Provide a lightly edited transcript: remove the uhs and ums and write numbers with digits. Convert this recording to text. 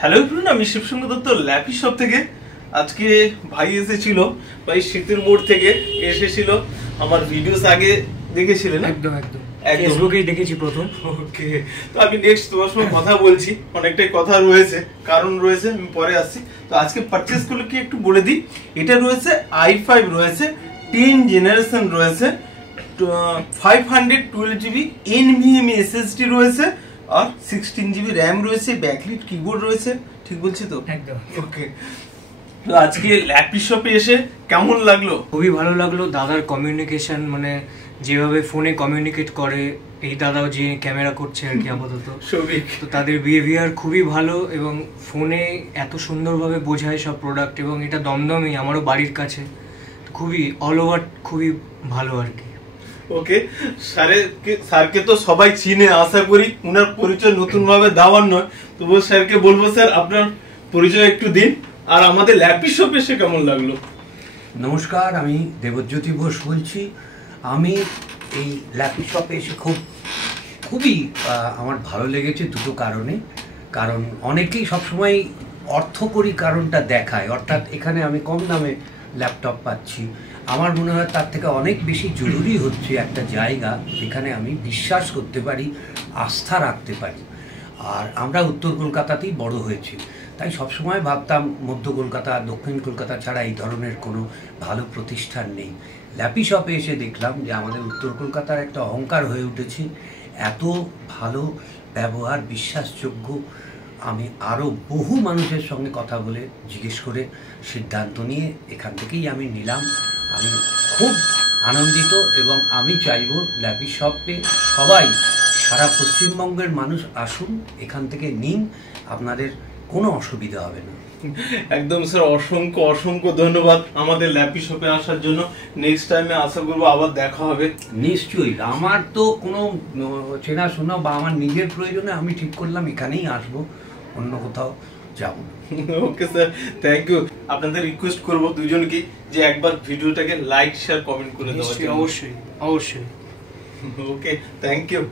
Hello everyone, আমি শিবসঙ্গ Dutta lappy shop থেকে। আজকে ভাই এসেছিল, ভাই শীতের মোড় থেকে এসেছিল। আমার ভিডিওস আগে দেখেছিলেন? একদম একদম ফেসবুকেই দেখেছি প্রথম। ওকে, তো আমি নেক্সট তোমার সঙ্গে কথা বলছি, অনেকটাই কথা রয়েছে, কারণ রয়েছে, আমি পরে আসছি। তো আজকে পারচেজ গুলো কি একটু বলে দিই। এটা রয়েছে i5 রয়েছে, 10 জেনারেশন রয়েছে, 512 জিবি NVMe SSD রয়েছে, আর 16 জিবি র্যাম রয়েছে, ব্যাকলিট কিবোর্ড রয়েছে। ঠিক বলছি তো? একদম। ওকে, তো আজকে ল্যাপি শপে এসে কেমন লাগলো? খুবই ভালো লাগলো। দাদার কমিউনিকেশন, মানে যেভাবে ফোনে কমিউনিকেট করে, এই দাদাও যে ক্যামেরা করছে আর কি আপাতত, তো তাদের বিহেভিয়ার খুবই ভালো এবং ফোনে এত সুন্দরভাবে বোঝায় সব প্রোডাক্ট, এবং এটা দমদমই, আমারও বাড়ির কাছে, খুবই অল ওভার খুবই ভালো আর কি। ওকে, স্যারকে তো সবাই চিনে, আশা করি উনার পরিচয় নতুন ভাবে দেওয়ার নয়। তবু স্যারকে বলবো, স্যার আপনার পরিচয় একটু দিন, আর আমাদের ল্যাপি শপ এসে কেমন লাগলো? নমস্কার, আমি দেবজ্যোতি ঘোষ বলছি। আমি এই ল্যাপি শপে এসে খুবই আমার ভালো লেগেছে দুটো কারণে। কারণ অনেকেই সবসময় অর্থকরী কারণটা দেখায়, অর্থাৎ এখানে আমি কম দামে ল্যাপটপ পাচ্ছি। আমার মনে হয় তার থেকে অনেক বেশি জরুরি হচ্ছে একটা জায়গা যেখানে আমি বিশ্বাস করতে পারি, আস্থা রাখতে পারি। আর আমরা উত্তর কলকাতাতেই বড় হয়েছি, তাই সবসময় ভাবতাম মধ্য কলকাতা, দক্ষিণ কলকাতা ছাড়া এই ধরনের কোনো ভালো প্রতিষ্ঠান নেই। ল্যাপি শপে এসে দেখলাম যে আমাদের উত্তর কলকাতার একটা অহংকার হয়ে উঠেছে। এত ভালো ব্যবহার, বিশ্বাসযোগ্য। আমি আরও বহু মানুষের সঙ্গে কথা বলে জিজ্ঞেস করে সিদ্ধান্ত নিয়ে এখান থেকেই আমি নিলাম। আমি খুব আনন্দিত এবং আমি চাইব ল্যাপি শপে সবাই, সারা পশ্চিমবঙ্গের মানুষ আসুন, এখান থেকে নিন, আপনাদের কোনো অসুবিধা হবে না। একদম স্যার, অসংখ্য অসংখ্য ধন্যবাদ আমাদের ল্যাপি শপে আসার জন্য। নেক্সট টাইমে আশা করবো আবার দেখা হবে। নিশ্চয়ই, আমার তো কোনো চেনাশোনা বা আমার নিজের প্রয়োজনে আমি ঠিক করলাম এখানেই আসবো, অন্য কোথাও যাব না। Okay sir, thank you. আপনাদের রিকোয়েস্ট করবো দুজনকে যে একবার ভিডিওটাকে লাইক, শেয়ার, কমেন্ট করে দেওয়ার জন্য। অবশ্যই অবশ্যই। ওকে, থ্যাংক ইউ।